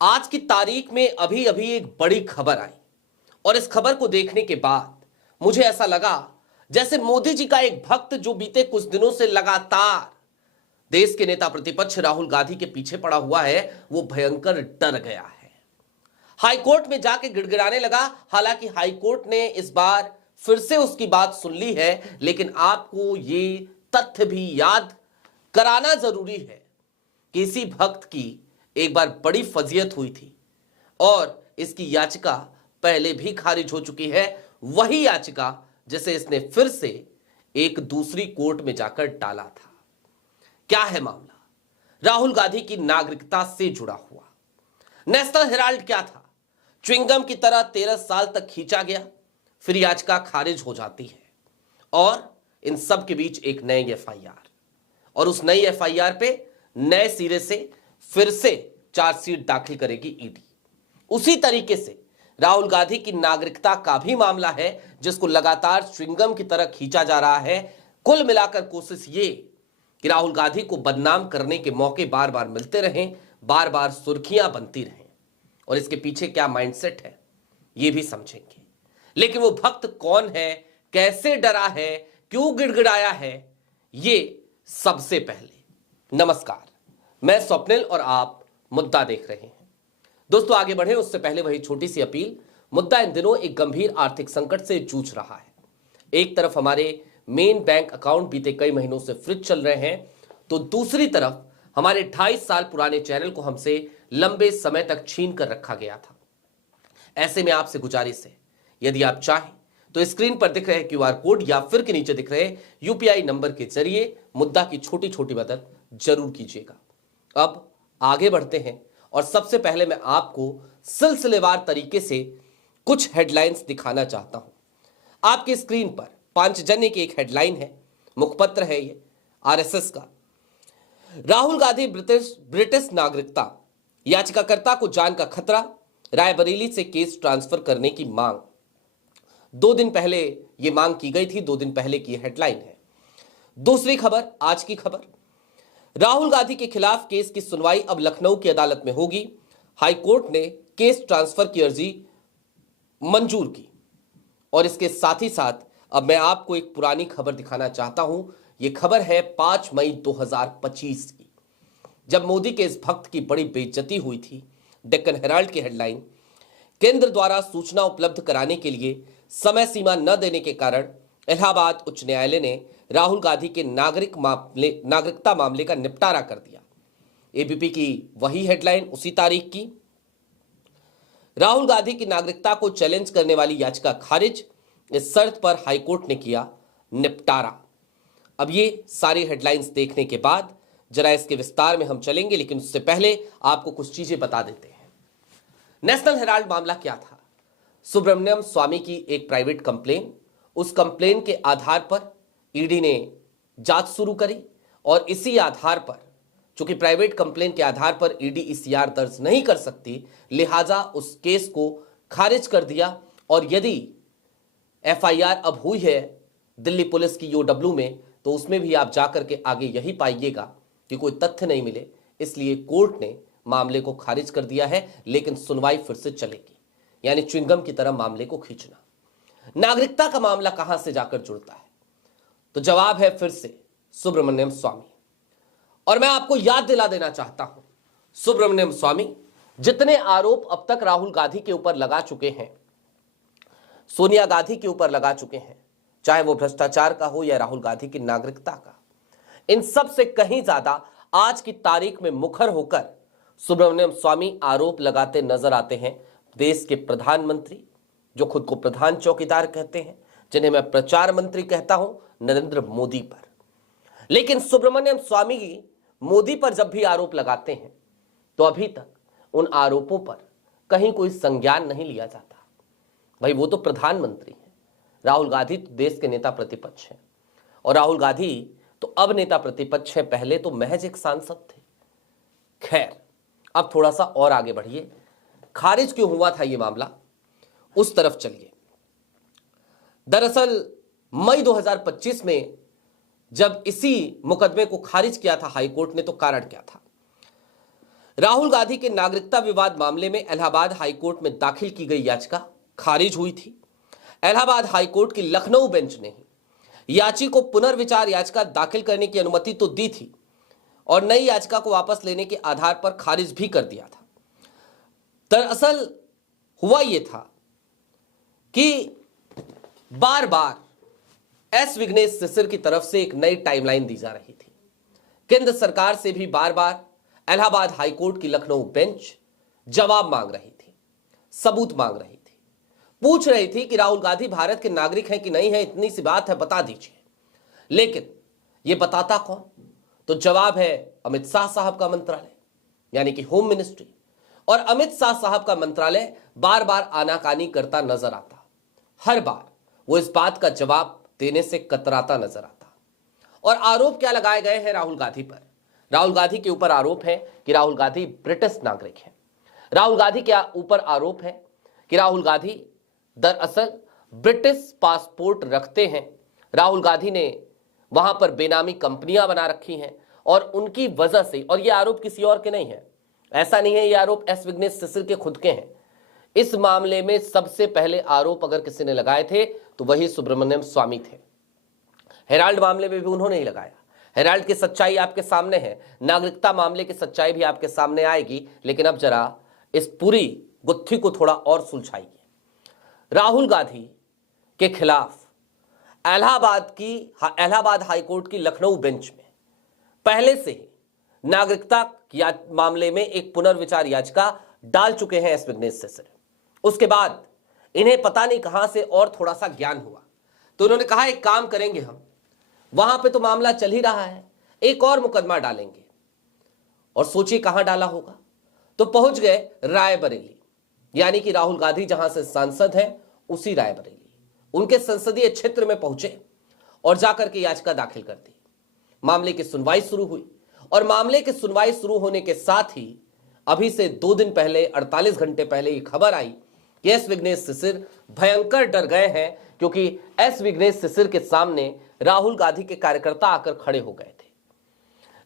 आज की तारीख में अभी अभी एक बड़ी खबर आई और इस खबर को देखने के बाद मुझे ऐसा लगा जैसे मोदी जी का एक भक्त जो बीते कुछ दिनों से लगातार देश के नेता प्रतिपक्ष राहुल गांधी के पीछे पड़ा हुआ है, वो भयंकर डर गया है। हाईकोर्ट में जाके गिड़गिड़ाने लगा। हालांकि हाईकोर्ट ने इस बार फिर से उसकी बात सुन ली है, लेकिन आपको ये तथ्य भी याद कराना जरूरी है कि इसी भक्त की एक बार बड़ी फजीयत हुई थी और इसकी याचिका पहले भी खारिज हो चुकी है। वही याचिका जिसे इसने फिर से एक दूसरी कोर्ट में जाकर डाला था। क्या है मामला? राहुल गांधी की नागरिकता से जुड़ा हुआ। नेशनल हेराल्ड क्या था? च्युइंगम की तरह 13 साल तक खींचा गया, फिर याचिका खारिज हो जाती है और इन सब के बीच एक नई एफआईआर, और उस नई एफआईआर पे नए सिरे से फिर से चार्जशीट दाखिल करेगी ईडी। उसी तरीके से राहुल गांधी की नागरिकता का भी मामला है, जिसको लगातार च्युइंगम की तरह खींचा जा रहा है। कुल मिलाकर कोशिश ये कि राहुल गांधी को बदनाम करने के मौके बार बार मिलते रहें, बार बार सुर्खियां बनती रहें, और इसके पीछे क्या माइंडसेट है ये भी समझेंगे। लेकिन वो भक्त कौन है, कैसे डरा है, क्यों गिड़गिड़ाया है, ये सबसे पहले। नमस्कार, मैं स्वप्निल और आप मुद्दा देख रहे हैं। दोस्तों, आगे बढ़े उससे पहले वही छोटी सी अपील। मुद्दा इन दिनों एक गंभीर आर्थिक संकट से जूझ रहा है। एक तरफ हमारे मेन बैंक अकाउंट बीते कई महीनों से फ्रीज चल रहे हैं, तो दूसरी तरफ हमारे 2.5 साल पुराने चैनल को हमसे लंबे समय तक छीन कर रखा गया था। ऐसे में आपसे गुजारिश है, यदि आप चाहें तो स्क्रीन पर दिख रहे क्यूआर कोड या फिर के नीचे दिख रहे यूपीआई नंबर के जरिए मुद्दा की छोटी छोटी मदद जरूर कीजिएगा। अब आगे बढ़ते हैं और सबसे पहले मैं आपको सिलसिलेवार तरीके से कुछ हेडलाइंस दिखाना चाहता हूं। आपके स्क्रीन पर पांचजन्य की एक हेडलाइन है, मुखपत्र है ये आरएसएस का। राहुल गांधी ब्रिटिश नागरिकता, याचिकाकर्ता को जान का खतरा, रायबरेली से केस ट्रांसफर करने की मांग। 2 दिन पहले यह मांग की गई थी, 2 दिन पहले की हेडलाइन है। दूसरी खबर, आज की खबर, राहुल गांधी के खिलाफ केस की सुनवाई अब लखनऊ की अदालत में होगी। हाईकोर्ट ने केस ट्रांसफर की अर्जी मंजूर की। और इसके साथ ही साथ अब मैं आपको एक पुरानी खबर दिखाना चाहता हूं। यह खबर है 5 मई 2025 की, जब मोदी के इस भक्त की बड़ी बेइज्जती हुई थी। डेक्कन हेराल्ड की हेडलाइन, केंद्र द्वारा सूचना उपलब्ध कराने के लिए समय सीमा न देने के कारण इलाहाबाद उच्च न्यायालय ने राहुल गांधी के नागरिकता मामले का निपटारा कर दिया। एबीपी की वही हेडलाइन उसी तारीख की, राहुल गांधी की नागरिकता को चैलेंज करने वाली याचिका खारिज, इस शर्त पर हाईकोर्ट ने किया निपटारा। अब ये सारी हेडलाइंस देखने के बाद जरा इसके विस्तार में हम चलेंगे, लेकिन उससे पहले आपको कुछ चीजें बता देते हैं। नेशनल हेराल्ड मामला क्या था? सुब्रमण्यम स्वामी की एक प्राइवेट कंप्लेन, उस कंप्लेन के आधार पर ईडी ने जांच शुरू करी और इसी आधार पर, चूंकि प्राइवेट कंप्लेन के आधार पर ईडी ईसीआर दर्ज नहीं कर सकती, लिहाजा उस केस को खारिज कर दिया। और यदि एफआईआर अब हुई है दिल्ली पुलिस की यूडब्ल्यू में, तो उसमें भी आप जाकर के आगे यही पाइएगा कि कोई तथ्य नहीं मिले, इसलिए कोर्ट ने मामले को खारिज कर दिया है। लेकिन सुनवाई फिर से चलेगी, यानी च्युइंगम की तरह मामले को खींचना। नागरिकता का मामला कहां से जाकर जुड़ता है? तो जवाब है फिर से सुब्रमण्यम स्वामी। और मैं आपको याद दिला देना चाहता हूं, सुब्रमण्यम स्वामी जितने आरोप अब तक राहुल गांधी के ऊपर लगा चुके हैं, सोनिया गांधी के ऊपर लगा चुके हैं, चाहे वो भ्रष्टाचार का हो या राहुल गांधी की नागरिकता का, इन सब से कहीं ज्यादा आज की तारीख में मुखर होकर सुब्रमण्यम स्वामी आरोप लगाते नजर आते हैं देश के प्रधानमंत्री, जो खुद को प्रधान चौकीदार कहते हैं, जिन्हें मैं प्रचार मंत्री कहता हूं, नरेंद्र मोदी पर। लेकिन सुब्रमण्यम स्वामी मोदी पर जब भी आरोप लगाते हैं तो अभी तक उन आरोपों पर कहीं कोई संज्ञान नहीं लिया जाता। भाई, वो तो प्रधानमंत्री हैं, राहुल गांधी तो देश के नेता प्रतिपक्ष हैं, और राहुल गांधी तो अब नेता प्रतिपक्ष हैं, पहले तो महज एक सांसद थे। खैर, अब थोड़ा सा और आगे बढ़िए, खारिज क्यों हुआ था ये मामला, उस तरफ चलिए। दरअसल मई 2025 में जब इसी मुकदमे को खारिज किया था हाईकोर्ट ने, तो कारण क्या था? राहुल गांधी के नागरिकता विवाद मामले में इलाहाबाद हाईकोर्ट में दाखिल की गई याचिका खारिज हुई थी। इलाहाबाद हाईकोर्ट की लखनऊ बेंच ने याचिका को पुनर्विचार याचिका दाखिल करने की अनुमति तो दी थी और नई याचिका को वापस लेने के आधार पर खारिज भी कर दिया था। दरअसल हुआ यह था कि बार बार एस विघ्नेश सिसर की तरफ से एक नई टाइमलाइन दी जा रही थी। केंद्र सरकार से भी बार बार इलाहाबाद हाईकोर्ट की लखनऊ बेंच जवाब मांग रही थी, सबूत मांग रही थी, पूछ रही थी कि राहुल गांधी भारत के नागरिक हैं कि नहीं है, इतनी सी बात है, बता दीजिए। लेकिन यह बताता कौन? तो जवाब है अमित शाह साहब का मंत्रालय, यानी कि होम मिनिस्ट्री। और अमित शाह साहब का मंत्रालय बार बार आनाकानी करता नजर आता। हर बार वो इस बात का जवाब देने से कतराता नजर आता। और आरोप क्या लगाए गए हैं राहुल गांधी पर? राहुल गांधी के ऊपर आरोप है कि राहुल गांधी ब्रिटिश नागरिक हैं। राहुल गांधी के ऊपर आरोप है कि राहुल गांधी दरअसल ब्रिटिश पासपोर्ट रखते हैं। राहुल गांधी ने वहां पर बेनामी कंपनियां बना रखी हैं और उनकी वजह से, और ये आरोप किसी और के नहीं है, ऐसा नहीं है ये आरोप एस विघ्नेश सिसर के खुद के हैं। इस मामले में सबसे पहले आरोप अगर किसी ने लगाए थे तो वही सुब्रमण्यम स्वामी थे। हेराल्ड मामले में भी उन्होंने ही लगाया। हेराल्ड की सच्चाई आपके सामने है, नागरिकता मामले की सच्चाई भी आपके सामने आएगी। लेकिन अब जरा इस पूरी गुत्थी को थोड़ा और सुलझाइए। राहुल गांधी के खिलाफ इलाहाबाद हाईकोर्ट की लखनऊ बेंच में पहले से ही नागरिकता मामले में एक पुनर्विचार याचिका डाल चुके हैं एस विघ्नेश सिसर। उसके बाद इन्हें पता नहीं कहां से और थोड़ा सा ज्ञान हुआ, तो उन्होंने कहा एक काम करेंगे, हम वहां पे तो मामला चल ही रहा है, एक और मुकदमा डालेंगे। और सोचिए कहां डाला होगा? तो पहुंच गए रायबरेली, यानी कि राहुल गांधी जहां से सांसद हैं उसी रायबरेली, उनके संसदीय क्षेत्र में पहुंचे और जाकर के याचिका दाखिल कर दी। मामले की सुनवाई शुरू हुई और मामले की सुनवाई शुरू होने के साथ ही अभी से 2 दिन पहले, 48 घंटे पहले ये खबर आई कि एस विघ्नेश सिसर भयंकर डर गए हैं, क्योंकि एस विघ्नेश सिसर के सामने राहुल गांधी के कार्यकर्ता आकर खड़े हो गए थे।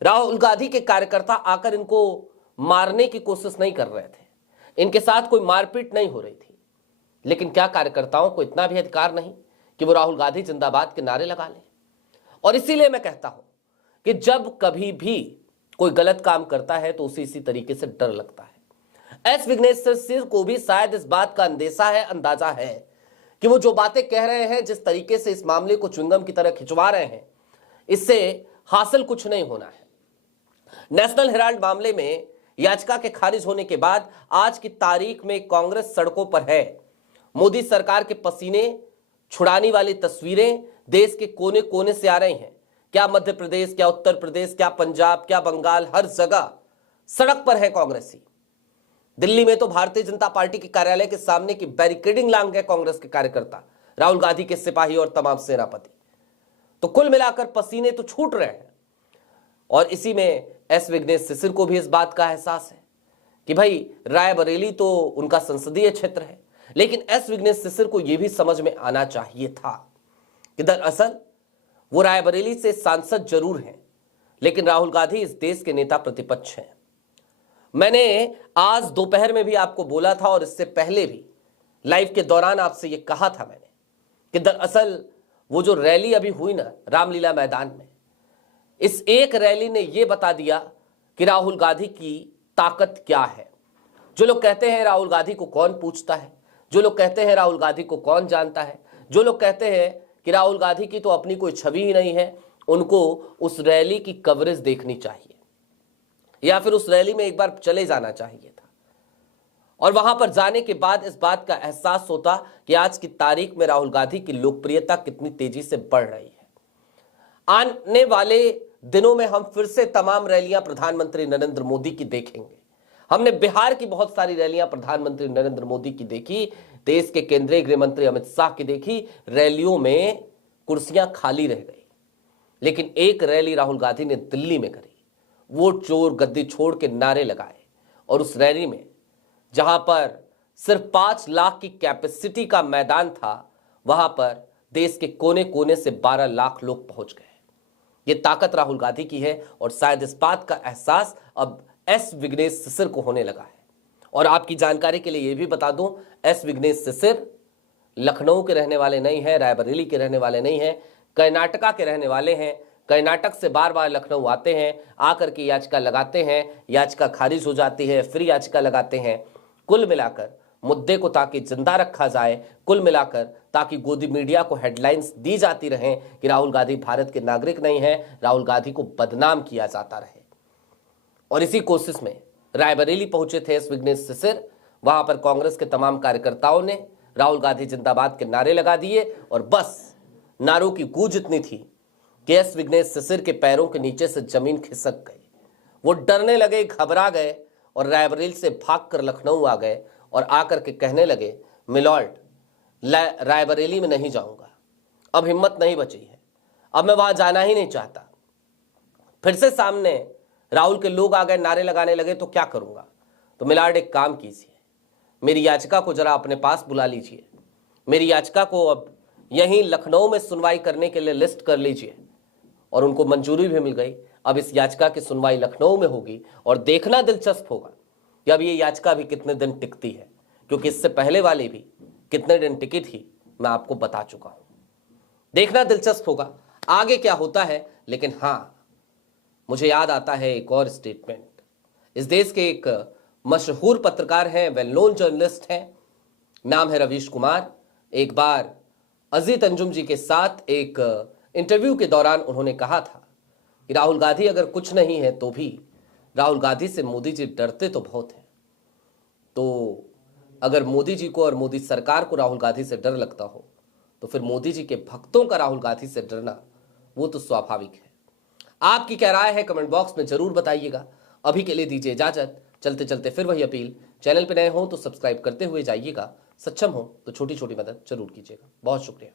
राहुल गांधी के कार्यकर्ता आकर इनको मारने की कोशिश नहीं कर रहे थे, इनके साथ कोई मारपीट नहीं हो रही थी। लेकिन क्या कार्यकर्ताओं को इतना भी अधिकार नहीं कि वो राहुल गांधी जिंदाबाद के नारे लगा लें? और इसीलिए मैं कहता हूं कि जब कभी भी कोई गलत काम करता है तो उसे इसी तरीके से डर लगता है। एस विघ्नेश सिसर को भी शायद इस बात का अंदाजा है कि वो जो बातें कह रहे हैं, जिस तरीके से इस मामले को च्युइंगम की तरह खिंचवा रहे हैं, इससे हासिल कुछ नहीं होना है। नेशनल हेराल्ड मामले में याचिका के खारिज होने के बाद आज की तारीख में कांग्रेस सड़कों पर है। मोदी सरकार के पसीने छुड़ाने वाली तस्वीरें देश के कोने कोने से आ रही हैं। क्या मध्य प्रदेश, क्या उत्तर प्रदेश, क्या पंजाब, क्या बंगाल, हर जगह सड़क पर है कांग्रेसी। दिल्ली में तो भारतीय जनता पार्टी के कार्यालय के सामने की बैरिकेडिंग लांग गए कांग्रेस के कार्यकर्ता, राहुल गांधी के सिपाही और तमाम सेनापति। तो कुल मिलाकर पसीने तो छूट रहे हैं। और इसी में एस विघ्नेश सिसर को भी इस बात का एहसास है कि भाई रायबरेली तो उनका संसदीय क्षेत्र है, लेकिन एस विघ्नेश सिसर को यह भी समझ में आना चाहिए था कि दरअसल वो रायबरेली से सांसद जरूर हैं, लेकिन राहुल गांधी इस देश के नेता प्रतिपक्ष हैं। मैंने आज दोपहर में भी आपको बोला था और इससे पहले भी लाइव के दौरान आपसे यह कहा था मैंने कि दरअसल वो जो रैली अभी हुई ना रामलीला मैदान में, इस एक रैली ने यह बता दिया कि राहुल गांधी की ताकत क्या है। जो लोग कहते हैं राहुल गांधी को कौन पूछता है, जो लोग कहते हैं राहुल गांधी को कौन जानता है, जो लोग कहते हैं कि राहुल गांधी की तो अपनी कोई छवि ही नहीं है, उनको उस रैली की कवरेज देखनी चाहिए या फिर उस रैली में एक बार चले जाना चाहिए था और वहां पर जाने के बाद इस बात का एहसास होता कि आज की तारीख में राहुल गांधी की लोकप्रियता कितनी तेजी से बढ़ रही है। आने वाले दिनों में हम फिर से तमाम रैलियां प्रधानमंत्री नरेंद्र मोदी की देखेंगे। हमने बिहार की बहुत सारी रैलियां प्रधानमंत्री नरेंद्र मोदी की देखी, देश के केंद्रीय गृह मंत्री अमित शाह की देखी। रैलियों में कुर्सियां खाली रह गई, लेकिन एक रैली राहुल गांधी ने दिल्ली में करी, वोट चोर गद्दी छोड़ के नारे लगाए और उस रैली में जहां पर सिर्फ 5 लाख की कैपेसिटी का मैदान था, वहां पर देश के कोने कोने से 12 लाख लोग पहुंच गए। ये ताकत राहुल गांधी की है और शायद इस बात का एहसास अब एस विघ्नेश सिसिर को होने लगा है। और आपकी जानकारी के लिए यह भी बता दूं, एस विघ्नेश सिसिर लखनऊ के रहने वाले नहीं हैं, रायबरेली के रहने वाले नहीं हैं, कर्नाटका के रहने वाले हैं। कर्नाटक से बार बार लखनऊ आते हैं, आकर के याचिका लगाते हैं, याचिका खारिज हो जाती है, फिर याचिका लगाते हैं। कुल मिलाकर मुद्दे को ताकि जिंदा रखा जाए, कुल मिलाकर ताकि गोदी मीडिया को हेडलाइंस दी जाती रहें कि राहुल गांधी भारत के नागरिक नहीं है, राहुल गांधी को बदनाम किया जाता रहे। और इसी कोशिश में रायबरेली पहुंचे थे एस विघ्नेश सिसिर। वहां पर कांग्रेस के तमाम कार्यकर्ताओं ने राहुल गांधी जिंदाबाद के नारे लगा दिए और बस नारों की गूंज इतनी थी कि एस विघ्नेश सिसिर के पैरों के नीचे से जमीन खिसक गई। वो डरने लगे, घबरा गए और रायबरेली से भागकर लखनऊ आ गए और आकर के कहने लगे, मिलॉर्ड रायबरेली में नहीं जाऊंगा, अब हिम्मत नहीं बची है, अब मैं वहां जाना ही नहीं चाहता। फिर से सामने राहुल के लोग आ गए, नारे लगाने लगे, तो क्या करूंगा? तो मिलॉर्ड एक काम कीजिए, मेरी याचिका को जरा अपने पास बुला लीजिए, मेरी याचिका को अब यहीं लखनऊ में सुनवाई करने के लिए लिस्ट कर लीजिए। और उनको मंजूरी भी मिल गई। अब इस याचिका की सुनवाई लखनऊ में होगी और देखना दिलचस्प होगा कि अब ये याचिका भी कितने दिन टिकती है, क्योंकि इससे पहले वाली भी कितने दिन टिकी थी मैं आपको बता चुका हूं। देखना दिलचस्प होगा आगे क्या होता है। लेकिन हां, मुझे याद आता है एक और स्टेटमेंट। इस देश के एक मशहूर पत्रकार हैं, वेल नोन जर्नलिस्ट हैं, नाम है रवीश कुमार। एक बार अजीत अंजुम जी के साथ एक इंटरव्यू के दौरान उन्होंने कहा था कि राहुल गांधी अगर कुछ नहीं है तो भी राहुल गांधी से मोदी जी डरते तो बहुत हैं। तो अगर मोदी जी को और मोदी सरकार को राहुल गांधी से डर लगता हो तो फिर मोदी जी के भक्तों का राहुल गांधी से डरना वो तो स्वाभाविक है। आपकी क्या राय है कमेंट बॉक्स में जरूर बताइएगा। अभी के लिए दीजिए इजाजत। चलते चलते फिर वही अपील, चैनल पे नए हो तो सब्सक्राइब करते हुए जाइएगा, सक्षम हो तो छोटी छोटी मदद जरूर कीजिएगा। बहुत शुक्रिया।